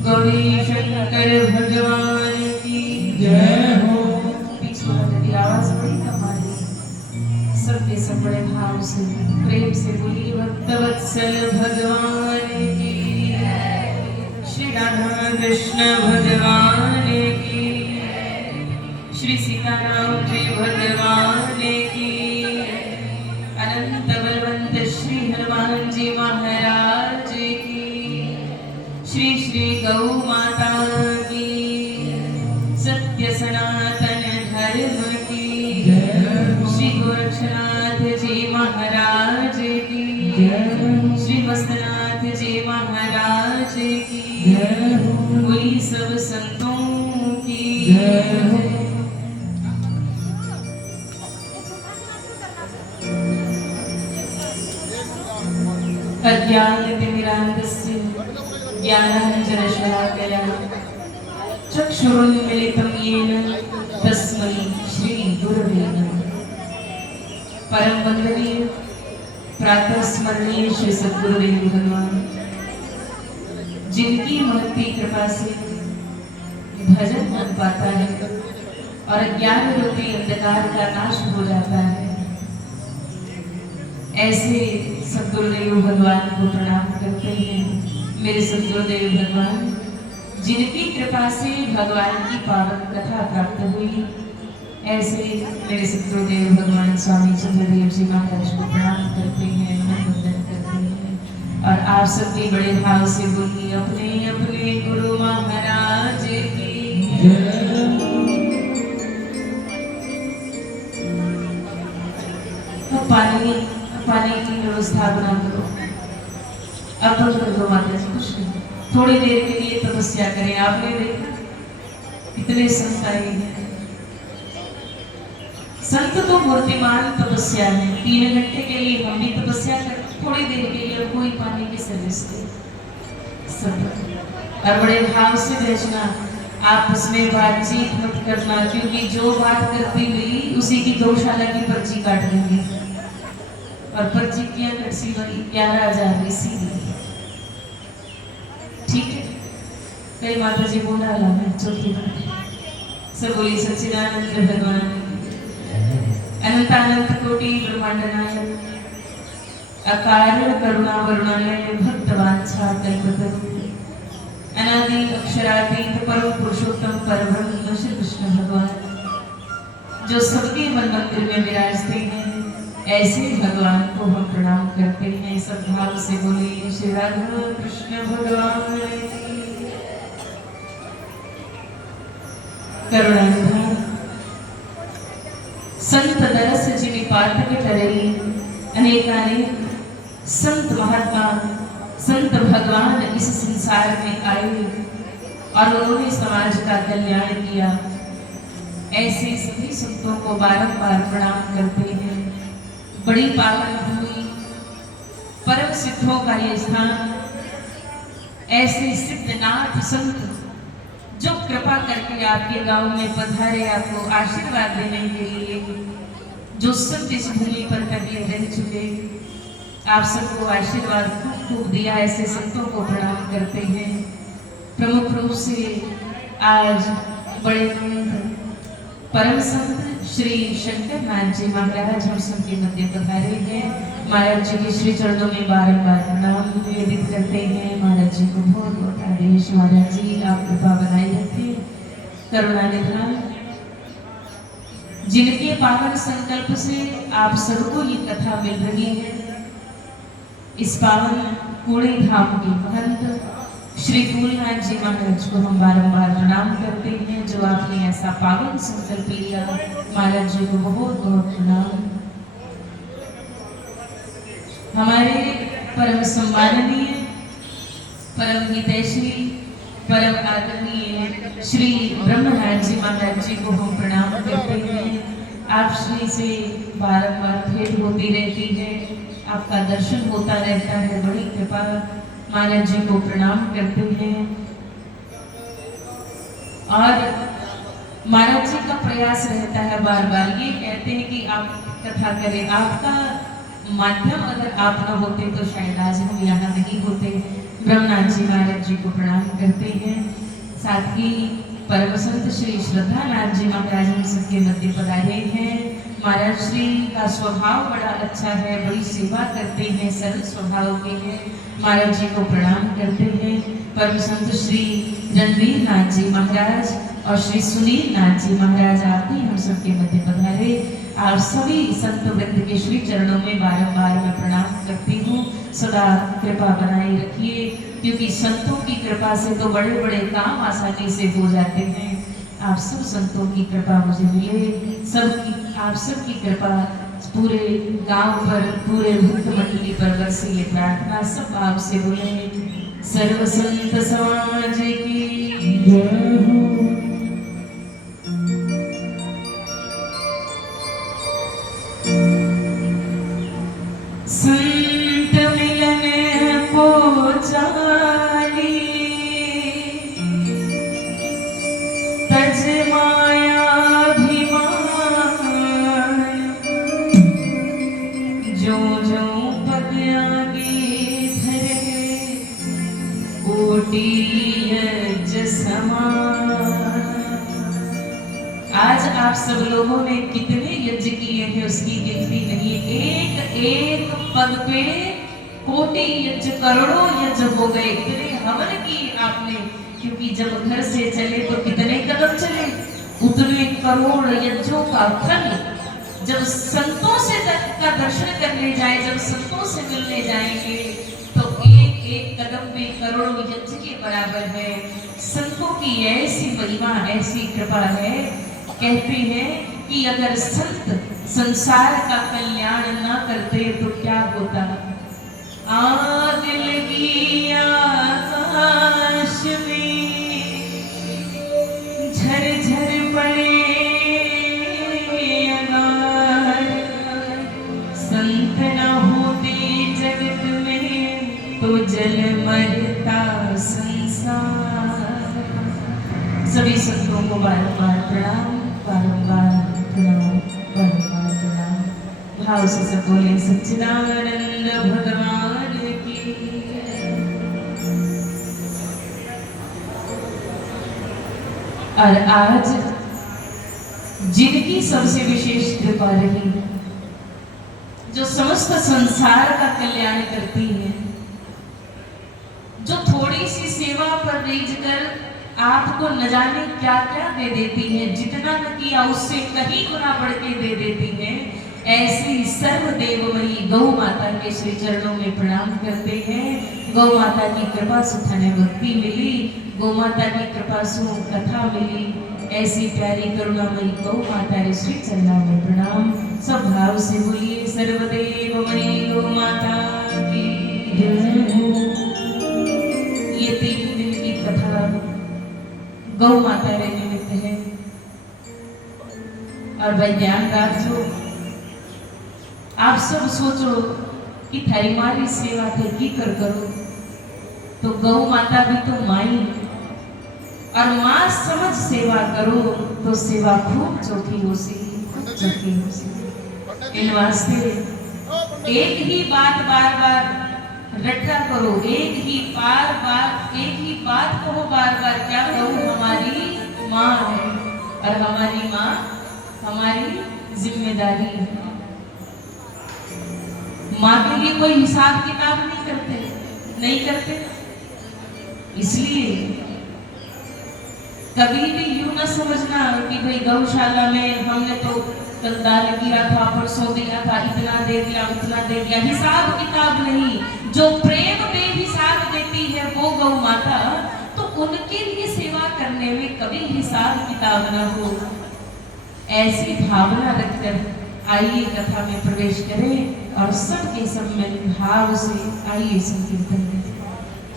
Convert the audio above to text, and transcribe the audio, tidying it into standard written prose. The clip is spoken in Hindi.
गौरी शंकर भगवान की जय हो। पीछे वाली आवाज बड़ी कम आ रही है। सबके सब बड़े भाव से प्रेम से बोलिए भक्तवत्सल भगवान की, श्री राधा कृष्ण भगवान की, श्री सीताराम जी भगवान की, अनंत बलवंत श्री हनुमान जी महाराज की, श्री श्री गौ माता की, सत्य सनातन धर्म की, श्री गोरक्षनाथ जी महाराज की, श्री मस्तनाथ जी महाराज की, वही सब संतों की। अज्ञानतिमिरान्धस्य ज्ञानाञ्जनशलाकया चक्षुरुन्मीलितं येन तस्मै श्रीगुरवे नमः। परम वंदनीय प्रातः स्मरणीय श्री सद्गुरुदेव भगवान, जिनकी महती कृपा से भजन मन पाता है और अज्ञान रूपी अंधकार का नाश हो जाता है, ऐसे सद्गुरुदेव भगवान को प्रणाम करते हैं। मेरे सद्गुरुदेव भगवान, जिनकी कृपा से भगवान की पावन कथा प्राप्त हुई, ऐसे मेरे सद्गुरुदेव भगवान स्वामी चंद्रदेव जी महाराज को प्रणाम करते हैं, वंदन करते हैं। और आप सबके बड़े भाव से बोलिए अपने अपने गुरु महाराज की। पानी की व्यवस्था बना करो, अब कर दो माता जी, कुछ नहीं, थोड़ी देर के लिए तपस्या करें। आपने देखा कितने संत आए हैं। संत तो मूर्तिमान तपस्या है। 3 घंटे के लिए हम भी तपस्या कर, थोड़ी देर के लिए कोई पानी की सर्विस दे सब, और बड़े भाव से भेजना। आपस में बातचीत मत करना, क्योंकि जो बात करती मिली उसी की गौशाला की पर्ची काट देंगे, और पर्ची किया कटसी वाली 11,000 इसीलिए, ठीक है। कई माता जी बोला है चौथी बात सब बोली सच्चिदानंद भगवान, अनंत अनंत कोटि ब्रह्मांड नायक, अकाल करुणा वरुणालय, भक्तवांछा कल्पतरु, अनादि अक्षरातीत परम पुरुषोत्तम परब्रह्म श्री कृष्ण भगवान, जो सबके मन मंदिर में विराजते हैं, ऐसे भगवान को हम प्रणाम करते हैं। सब भाव से बोले श्री राधा कृष्ण भगवान की। करुणानिधान संत नरस जिमि पाठक ठहरी, अनेकानेक संत महात्मा संत भगवान इस संसार में आए और उन्होंने समाज का कल्याण किया। ऐसे सभी संतों को बारंबार प्रणाम करते हैं। बड़ी पावन भूमि, परम सिद्धों का ये स्थान, ऐसे सिद्धनाथ संत जो कृपा करके आपके गांव में पधारे आपको आशीर्वाद देने के लिए, जो संत इस भूमि पर पहले रह चुके, आप सबको आशीर्वाद खूब खूब दिया। ऐसे संतों को प्रणाम करते हैं। प्रमुख रूप से आज बड़े परम संत श्री शंकर नाथ जी महाराज हम सबके मध्य पधारे हैं। महाराज जी के श्री चरणों में बारंबार नाम निवेदित करते हैं। महाराज जी को बहुत बहुत आदेश। महाराज जी आप कृपा बनाए रखें। करुणानिधान, जिनके पावन संकल्प से आप सबको ये कथा मिल रही है, इस पावन कूड़े धाम के महंत श्री फूलनाथ जी महाराज को हम बारंबार प्रणाम करते हैं, जो आपने ऐसा पावन संकल्प लिया। महाराज जी को बहुत बहुत प्रणाम। हमारे परम सम्माननीय, परम हितैषी, परम आदरणीय श्री ब्रह्मनाथ जी महाराज जी को हम प्रणाम करते हैं। आप श्री से बारंबार भेंट होती रहती है, आपका दर्शन होता रहता है, बड़ी कृपा। महाराज जी को प्रणाम करते हैं। और महाराज जी का प्रयास रहता है बार बार, ये कहते हैं कि आप कथा करें। आपका माध्यम अगर आप न होते तो शायद आज हम यहाँ नहीं होते। ब्रह्मनाथ जी महाराज जी को प्रणाम करते हैं। साथ ही परम संत श्री श्रद्धानाथ जी महाराज हम सबके मध्य पधारे हैं। महाराज श्री का स्वभाव बड़ा अच्छा है, बड़ी सेवा करते हैं, सरल स्वभाव के हैं। महाराज जी को प्रणाम करते हैं। परम संत श्री रणवीर नाथ जी महाराज और श्री सुनील नाथ जी महाराज आप भी हम सबके मध्य पधारे। आप सभी संत वृंद के श्री चरणों में बारंबार मैं प्रणाम करती हूँ। सदा कृपा बनाए रखिए, क्योंकि संतों की कृपा से तो बड़े बड़े काम आसानी से हो जाते हैं। आप सब संतों की कृपा मुझे मिले, आप सबकी कृपा पूरे गांव पर, पूरे भक्त मंडली पर बरसे, ये प्रार्थना सब आपसे बोले। सर्व संत समाज की जय हो। संत मिलने को जानी तज माया जो जो पद आगे धरे कोटि यज्ञ समान। आज आप सब लोगों ने कितने यज्ञ किए हैं उसकी गिनती नहीं। एक एक पद पे कोटि यज्ञ, करोड़ों यज्ञ हो गए। इतने हवन किए आपने, क्योंकि जब घर से चले तो कितने कदम चले, उतने करोड़ यज्ञों का फल जब संतों से का दर्शन करने जाए, जब संतों से मिलने जाएंगे तो एक एक कदम में करोड़ों यज्ञ के बराबर है। संतों की ऐसी महिमा, ऐसी कृपा है। कहते हैं कि अगर संत संसार का कल्याण न करते तो क्या होता। आग लगी आकाश में, झरझर पड़े अनार, संत न होते जगत में तो जल मरता संसार। सभी संतों को बारंबार प्रणाम, बारंबार प्रणाम, बारंबार प्रणाम। भाव से सब बोले सच्चिदानंद भगवान की। और आज जिनकी सबसे विशेष कृपा रही, जो समस्त संसार का कल्याण करती है, जो थोड़ी सी सेवा पर रीझ कर आपको न जाने क्या क्या दे देती है, जितना न किया उससे कहीं गुना बढ़ के दे देती है, ऐसी सर्वदेवमयी गौ माता के श्री चरणों में प्रणाम करते हैं। गौ माता की कृपा से थाने भक्ति मिली, गौ माता की कृपा से कथा मिली। ऐसी प्यारी करुणामयी गौ माता के श्री चरणों में प्रणाम। सब भाव से बोलिए सर्वदेवमयी गौ माता की जय हो। ये 3 दिन की कथा गौ माता के निमित्त है। और भाई ध्यान रखो, आप सब सोचो कि थारी मारी सेवा थे की कर करो, तो गौ माता भी तो माई, और मां समझ सेवा करो तो सेवा खूब चौथी हो सी, चौथी हो सी। इन वास्ते एक ही बात बार बार रटा करो, एक ही बात कहो बार बार। क्या कहो, हमारी माँ है और हमारी माँ हमारी जिम्मेदारी है। माँ के लिए कोई हिसाब किताब नहीं करते। इसलिए कभी भी यूं न समझना कि भाई गौशाला में हमने तो कल दाल किया था, परसों दिया था, इतना दे दिया, उतना दे दिया। हिसाब किताब नहीं, जो प्रेम बेहिसाब देती है वो गौ माता, तो उनके लिए सेवा करने में कभी हिसाब किताब न हो, ऐसी भावना रखकर आइए कथा में प्रवेश करें और सबके सब में भाव से आइए संकीर्तन करें।